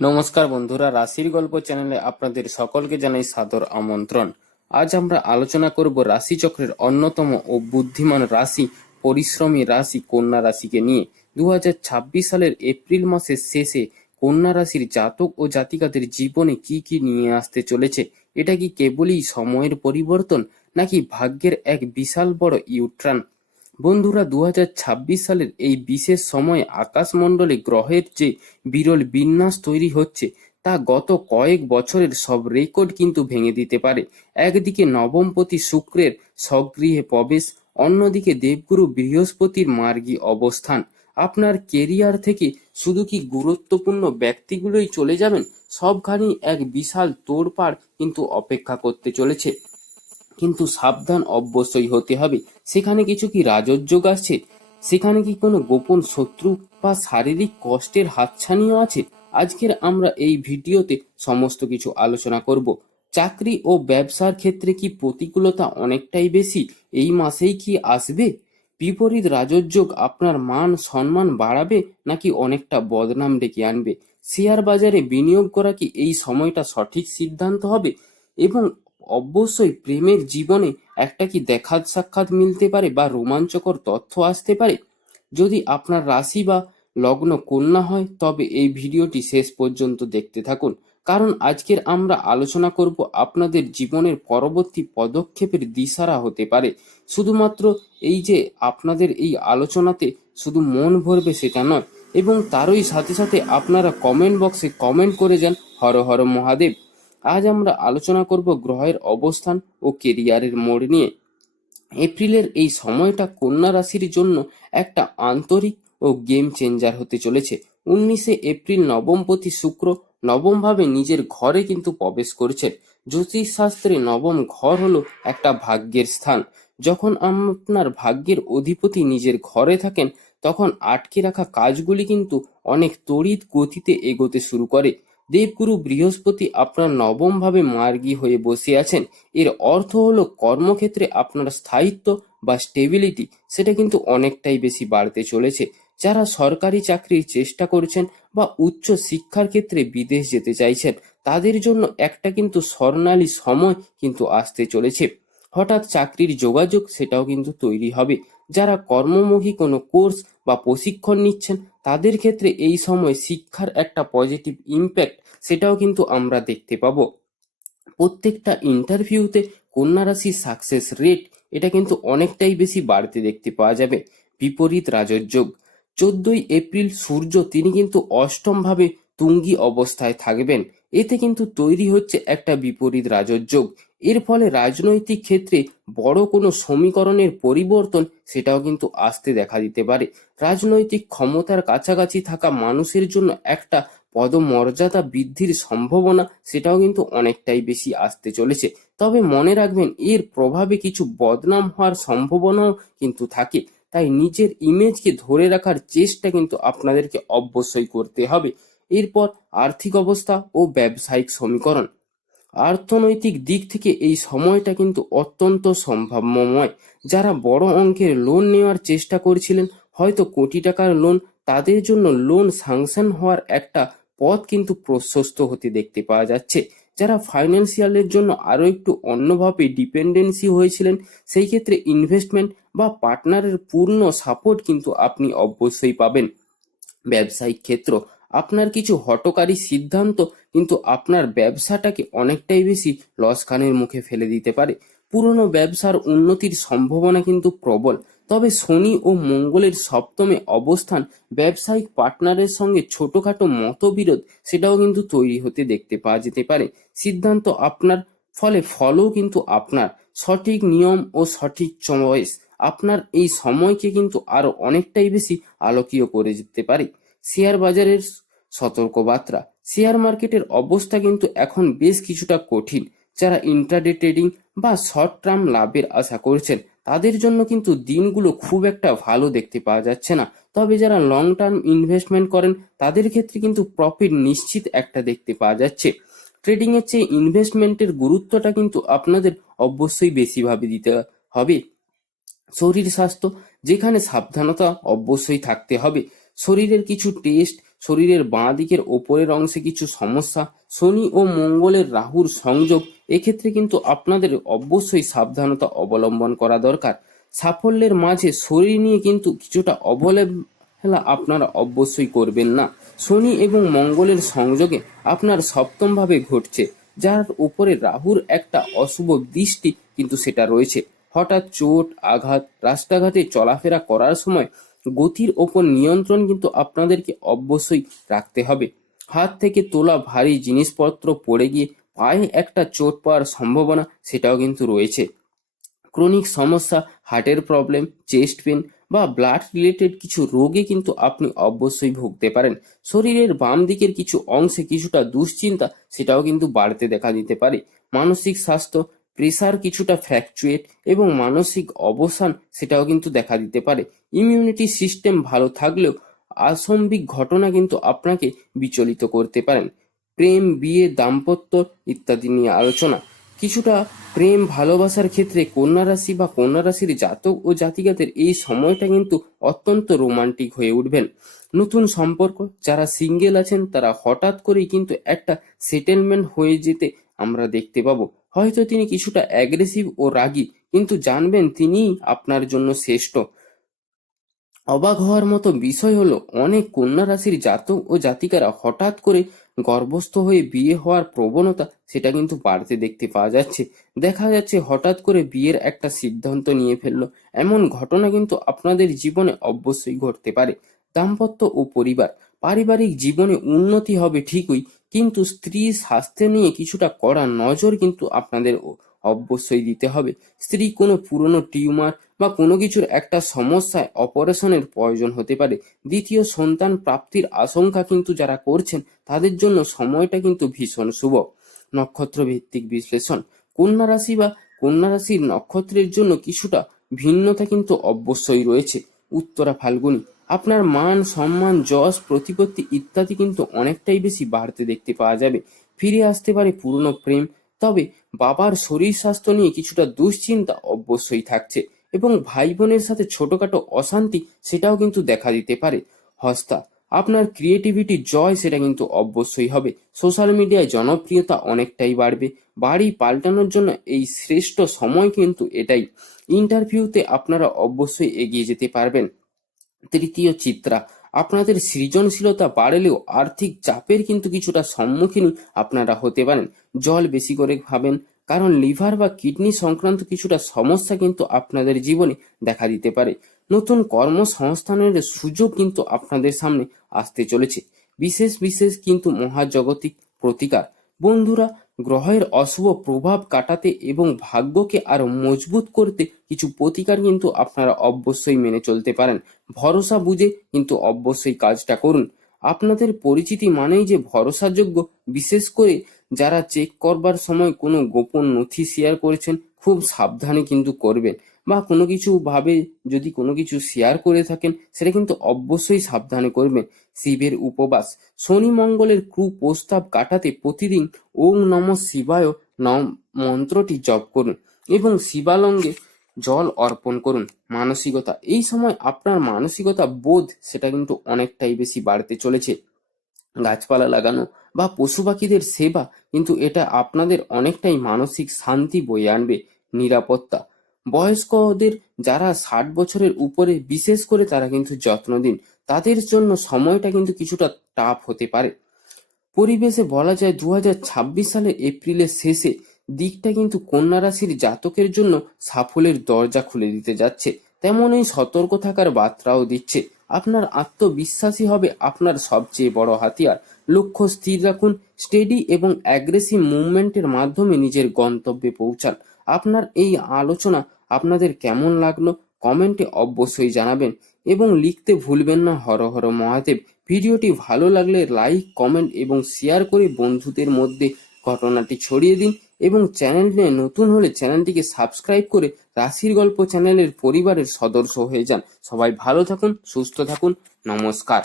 নমস্কার বন্ধুরা, রাশির গল্প চ্যানেলে আপনাদের সকলকে জানাই সাদর আমন্ত্রণ। আজ আমরা আলোচনা করব রাশিচক্রের অন্যতম ও বুদ্ধিমান রাশি, পরিশ্রমী রাশি কন্যা রাশিকে নিয়ে। 2026 সালের এপ্রিল মাসের শেষে কন্যা রাশির জাতক ও জাতিকাদের জীবনে কি কি নিয়ে আসতে চলেছে, এটা কি কেবলই সময়ের পরিবর্তন, নাকি ভাগ্যের এক বিশাল বড় ইউটার্ন? বন্ধুরা, 2026 সালের এই বিশেষ সময়ে আকাশমণ্ডলে গ্রহের যে বিরল বিন্যাস তৈরি হচ্ছে, তা গত কয়েক বছরের সব রেকর্ড কিন্তু ভেঙে দিতে পারে। একদিকে নবমপতি শুক্রের স্বগৃহে প্রবেশ, অন্যদিকে দেবগুরু বৃহস্পতির মার্গী অবস্থান। আপনার কেরিয়ার থেকে শুধু কি গুরুত্বপূর্ণ ব্যক্তিগুলোই চলে যাবেন, সবখানি এক বিশাল তোড়পাড় কিন্তু অপেক্ষা করতে চলেছে। কিন্তু সাবধান অবশ্যই হতে হবে। সেখানে কিছু কি রাজযোগ আছে, সেখানে কি কোনো গোপন শত্রু বা শারীরিক কষ্টের হাতছানিও আছে? আজকের আমরা এই ভিডিওতে সমস্ত কিছু আলোচনা করব। চাকরি ও ব্যবসার ক্ষেত্রে কি প্রতিকূলতা অনেকটাই বেশি এই মাসেই কি আসবে? বিপরীত রাজযোগ আপনার মান সম্মান বাড়াবে, নাকি অনেকটা বদনাম ডেকে আনবে? শেয়ার বাজারে বিনিয়োগ করা কি এই সময়টা সঠিক সিদ্ধান্ত হবে? এবং অবশ্যই প্রেমের জীবনে একটা কি দেখা সাক্ষাৎ মিলতে পারে বা রোমাঞ্চকর তথ্য আসতে পারে? যদি আপনার রাশি বা লগ্ন কন্যা হয়, তবে এই ভিডিওটি শেষ পর্যন্ত দেখতে থাকুন, কারণ আজকের আমরা আলোচনা করব আপনাদের জীবনের পরবর্তী পদক্ষেপের দিশারা হতে পারে। শুধুমাত্র এই যে আপনাদের এই আলোচনাতে শুধু মন ভরবে সেটা নয়, এবং তারই সাথে সাথে আপনারা কমেন্ট বক্সে কমেন্ট করে যান হর হর মহাদেব। আজ আমরা আলোচনা করব গ্রহের অবস্থান ও কেরিয়ারের মোড় নিয়ে। এপ্রিলের এই সময়টা কন্যা রাশির জন্য একটা আন্তরিক ও গেম চেঞ্জার হতে চলেছে। 19শে এপ্রিল নবমপতি শুক্র নবম ভাবে নিজের ঘরে কিন্তু প্রবেশ করছেন। জ্যোতিষ শাস্ত্রে নবম ঘর হলো একটা ভাগ্যের স্থান। যখন আপনার ভাগ্যের অধিপতি নিজের ঘরে থাকেন, তখন আটকে রাখা কাজগুলি কিন্তু অনেক তড়িৎ গতিতে এগোতে শুরু করে। দেবগুরু বৃহস্পতি আপনার নবম ভাবে মার্গী হয়ে বসে আছেন। এর অর্থ হলো কর্মক্ষেত্রে আপনার স্থায়িত্ব বা স্টেবিলিটি, সেটা কিন্তু অনেকটাই বেশি বাড়তে চলেছে। যারা সরকারি চাকরির চেষ্টা করছেন বা উচ্চ শিক্ষার ক্ষেত্রে বিদেশ যেতে চাইছেন, তাদের জন্য একটা কিন্তু স্বর্ণালী সময় কিন্তু আসতে চলেছে। হঠাৎ চাকরির যোগাযোগ সেটাও কিন্তু তৈরি হবে। যারা কর্মমুখী কোনো কোর্স বা প্রশিক্ষণ নিচ্ছেন, তাদের ক্ষেত্রে এই সময় শিক্ষার একটা পজিটিভ ইম্প্যাক্ট সেটাও কিন্তু আমরা দেখতে পাবো। প্রত্যেকটা ইন্টারভিউতে কন্যা রাশির সাকসেস রেট এটা কিন্তু অনেকটাই বেশি বাড়তে দেখতে পাওয়া যাবে। বিপরীত রাজযোগ, 14ই এপ্রিল সূর্য তিনি কিন্তু অষ্টম ভাবে তুঙ্গি অবস্থায় থাকবেন। এতে কিন্তু তৈরি হচ্ছে একটা বিপরীত রাজযোগ। এর ফলে রাজনৈতিক ক্ষেত্রে বড় কোনো সমীকরণের পরিবর্তন সেটাও কিন্তু আসতে দেখা দিতে পারে। রাজনৈতিক ক্ষমতার কাছাকাছি থাকা মানুষের জন্য একটা পদমর্যাদা বৃদ্ধির সম্ভাবনা সেটাও কিন্তু অনেকটাই বেশি আসতে চলেছে। তবে মনে রাখবেন, এর প্রভাবে কিছু বদনাম হওয়ার সম্ভাবনাও কিন্তু থাকে। তাই নিজের ইমেজকে ধরে রাখার চেষ্টা কিন্তু আপনাদেরকে অবশ্যই করতে হবে। এরপর আর্থিক অবস্থা ও ব্যবসায়িক সমীকরণ। অর্থনৈতিক দিক থেকে এই সময়টা কিন্তু অত্যন্ত সম্ভাব্যময়। যারা বড় অঙ্কের লোন নেওয়ার চেষ্টা করছিলেন, হয়তো কোটি টাকার লোন, তাদের জন্য লোন স্যাংশন হওয়ার একটা পথ কিন্তু প্রশস্ত হতে দেখতে পাওয়া যাচ্ছে। যারা ফাইন্যান্সিয়ালের জন্য আরো একটু অন্যভাবে ডিপেন্ডেন্সি হয়েছিলেন, সেই ক্ষেত্রে ইনভেস্টমেন্ট বা পার্টনারের পূর্ণ সাপোর্ট কিন্তু আপনি অবশ্যই পাবেন। ব্যবসায়িক ক্ষেত্র, আপনার কিছু হঠকারী সিদ্ধান্ত কিন্তু আপনার ব্যবসাটাকে অনেকটাই বেশি লসকানের মুখে ফেলে দিতে পারে। পুরনো ব্যবসার উন্নতির সম্ভাবনা কিন্তু প্রবল। তবে শনি ও মঙ্গলের সপ্তমে অবস্থান ব্যবসায়িক পার্টনারের সঙ্গে ছোটখাটো মতবিরোধ সেটাও কিন্তু তৈরি হতে দেখতে পাওয়া যেতে পারে। সিদ্ধান্ত আপনার, ফলে ফলও কিন্তু আপনার। সঠিক নিয়ম ও সঠিক চয়েস আপনার এই সময়কে কিন্তু আরো অনেকটাই বেশি আলোকীয় করে যেতে পারে। শেয়ার বাজারের সতর্কবার্তা, শেয়ার মার্কেটের অবস্থা কিন্তু এখন বেশ কিছুটা কঠিন। যারা ইন্ট্রাডে ট্রেডিং বা শর্ট টার্ম লাভের আশা করছেন, তাদের জন্য কিন্তু দিনগুলো খুব একটা ভালো দেখতে পাওয়া যাচ্ছে না। তবে যারা লং টার্ম ইনভেস্টমেন্ট করেন, তাদের ক্ষেত্রে কিন্তু প্রফিট নিশ্চিত একটা দেখতে পাওয়া যাচ্ছে। ট্রেডিং এর চেয়ে ইনভেস্টমেন্টের গুরুত্বটা কিন্তু আপনাদের অবশ্যই বেশিভাবে দিতে হবে। শরীর স্বাস্থ্য, যেখানে সাবধানতা অবশ্যই থাকতে হবে। শরীরের কিছু টেস্ট শরীরের বাঁ দিকের ওপরের অংশে কিছু সমস্যা, শনি ও মঙ্গলের রাহুর সংযোগ, এক্ষেত্রে কিন্তু আপনাদের অবশ্যই সাবধানতা অবলম্বন করা দরকার। সাফল্যের মাঝে শরীর নিয়ে কিন্তু কিছুটা অবহেলা আপনারা অবশ্যই করবেন না। শনি এবং মঙ্গলের সংযোগে আপনার সপ্তম ভাবে ঘটছে, যার উপরে রাহুর একটা অশুভ দৃষ্টি কিন্তু সেটা রয়েছে। হঠাৎ চোট আঘাত, রাস্তাঘাটে চলাফেরা করার সময় গতির ওপর নিয়ন্ত্রণ কিন্তু আপনাদেরকে অবশ্যই রাখতে হবে। হাত থেকে তোলা ভারী জিনিসপত্র পড়ে গিয়ে পায়ে একটা চোট পাওয়ার সম্ভাবনা সেটাও কিন্তু রয়েছে। ক্রনিক সমস্যা, হার্টের প্রবলেম, চেস্ট পেন বা ব্লাড রিলেটেড কিছু রোগে কিন্তু আপনি অবশ্যই ভুগতে পারেন। শরীরের বাম দিকের কিছু অংশে কিছুটা দুশ্চিন্তা সেটাও কিন্তু বাড়তে দেখা দিতে পারে। মানসিক স্বাস্থ্য, প্রেসার কিছুটা ফ্র্যাকচুয়েট এবং মানসিক অবসান সেটাও কিন্তু দেখা দিতে পারে। ইমিউনিটি সিস্টেম ভালো থাকলেও আকস্মিক ঘটনা কিন্তু আপনাকে বিচলিত করতে পারেন। প্রেম, বিয়ে, দাম্পত্য ইত্যাদি নিয়ে আলোচনা। কিছুটা প্রেম ভালোবাসার ক্ষেত্রে কন্যা রাশি বা কন্যা রাশির জাতক ও জাতিকাদের এই সময়টা কিন্তু অত্যন্ত রোমান্টিক হয়ে উঠবেন। নতুন সম্পর্ক, যারা সিঙ্গেল আছেন তারা হঠাৎ করেই কিন্তু একটা সেটেলমেন্ট হয়ে যেতে আমরা দেখতে পাবো। হয়তো তিনি কিছুটা অ্যাগ্রেসিভ ও রাগী, কিন্তু জানবেন তিনিই আপনার জন্য শ্রেষ্ঠ। অবাক হওয়ার মতো বিষয় হলো, অনেক কন্যা রাশির জাতক ও জাতিকারা হঠাৎ করে গর্ভস্থ হয়ে বিয়ে হওয়ার প্রবণতা সেটা কিন্তু বাড়তে দেখতে পাওয়া যাচ্ছে। দেখা যাচ্ছে হঠাৎ করে বিয়ের একটা সিদ্ধান্ত নিয়ে ফেললো, এমন ঘটনা কিন্তু আপনাদের জীবনে অবশ্যই ঘটতে পারে। দাম্পত্য ও পরিবার, পারিবারিক জীবনে উন্নতি হবে ঠিকই, কিন্তু স্ত্রীর স্বাস্থ্য নিয়ে কিছুটা কড়া নজর কিন্তু আপনাদের অবশ্যই দিতে হবে। স্ত্রী কোনো পুরনো টিউমার বা কোনো কিছুর একটা সমস্যায় অপারেশনের প্রয়োজন হতে পারে। দ্বিতীয় সন্তান প্রাপ্তির আশঙ্কা কিন্তু যারা করছেন তাদের জন্য সময়টা কিন্তু ভীষণ শুভ। নক্ষত্র ভিত্তিক বিশ্লেষণ, কন্যা রাশি বা কন্যা রাশির নক্ষত্রের জন্য কিছুটা ভিন্নতা কিন্তু অবশ্যই রয়েছে। উত্তরা ফাল্গুনী, আপনার মান সম্মান, যশ, প্রতিপত্তি ইত্যাদি কিন্তু অনেকটাই বেশি বাড়তে দেখতে পাওয়া যাবে। ফিরে আসতে পারে পুরনো প্রেম, তবে বাবার শরীর স্বাস্থ্য নিয়ে কিছুটা দুশ্চিন্তা অবশ্যই থাকছে এবং ভাই বোনের সাথে ছোটখাটো অশান্তি সেটাও কিন্তু দেখা দিতে পারে। হস্তা, আপনার ক্রিয়েটিভিটি জয় সেটা কিন্তু অবশ্যই হবে। সোশ্যাল মিডিয়ায় জনপ্রিয়তা অনেকটাই বাড়বে। বাড়ি পাল্টানোর জন্য এই শ্রেষ্ঠ সময় কিন্তু এটাই। ইন্টারভিউতে আপনারা অবশ্যই এগিয়ে যেতে পারবেন। তৃতীয় চিত্রা, আপনাদের সৃজনশীলতা বাড়লেও আর্থিক চাপের কিন্তু কিছুটা সম্মুখীন আপনারা হতে পারেন। জল বেশি করে খাবেন, কারণ লিভার বা কিডনি সংক্রান্ত কিছুটা সমস্যা কিন্তু আপনাদের জীবনে দেখা দিতে পারে। নতুন কর্মসংস্থানের সুযোগ কিন্তু আপনাদের সামনে আসতে চলেছে। বিশেষ বিশেষ কিন্তু মহাজাগতিক প্রতিকার। বন্ধুরা, গ্রহের অশুভ প্রভাব কাটাতে এবং ভাগ্যকে আরো মজবুত করতে কিছু প্রতিকার কিন্তু আপনারা অবশ্যই মেনে চলতে পারেন। ভরসা বুঝে কিন্তু অবশ্যই কাজটা করুন। আপনাদের পরিচিতি মানেই যে ভরসাযোগ্য, বিশেষ করে যারা চেক করবার সময় কোনো গোপন নথি শেয়ার করেছেন খুব সাবধানে কিন্তু করবেন, বা কোনো কিছু ভাবে যদি কোনো কিছু শেয়ার করে থাকেন সেটা কিন্তু অবশ্যই সাবধানে করবেন। শিবের উপবাস, শনি মঙ্গলের কুপ্রস্তাব কাটাতে প্রতিদিন ওম নমঃ শিবায় নাম মন্ত্রটি জপ করুন এবং শিবালঙ্গে জল অর্পণ করুন। মানসিকতা, এই সময় আপনার মানসিকতা বোধ সেটা কিন্তু অনেকটাই বেশি বাড়তে চলেছে। গাছপালা লাগানো বা পশু পাখিদের সেবা কিন্তু এটা আপনাদের অনেকটাই মানসিক শান্তি বয়ে আনবে। নিরাপত্তা, বয়স্কদের যারা 60 বছরের উপরে বিশেষ করে তারা কিন্তু যত্ন দিন, তাদের জন্য সময়টা কিন্তু কিছুটা টাফ হতে পারে। পরিবেশে বলা যায় 2026 সালের এপ্রিলের শেষে দিকটা কিন্তু কন্যা রাশির জাতকের জন্য সাফল্যের দরজা খুলে দিতে যাচ্ছে, তেমনই সতর্ক থাকার বার্তাও দিচ্ছে। আপনার আত্মবিশ্বাসী হবে আপনার সবচেয়ে বড় হাতিয়ার। লক্ষ্য স্থির রাখুন, স্টেডি এবং অ্যাগ্রেসিভ মুভমেন্টের মাধ্যমে নিজের গন্তব্যে পৌঁছান। আপনার এই আলোচনা আপনাদের কেমন লাগলো কমেন্টে অবশ্যই জানাবেন এবং লিখতে ভুলবেন না হর হর মহাদেব। ভিডিওটি ভালো লাগলে লাইক, কমেন্ট এবং শেয়ার করে বন্ধুদের মধ্যে ঘটনাটি ছড়িয়ে দিন এবং চ্যানেলে নতুন হলে চ্যানেলটিকে সাবস্ক্রাইব করে রাশির গল্প চ্যানেলের পরিবারের সদস্য হয়ে যান। সবাই ভালো থাকুন, সুস্থ থাকুন, নমস্কার।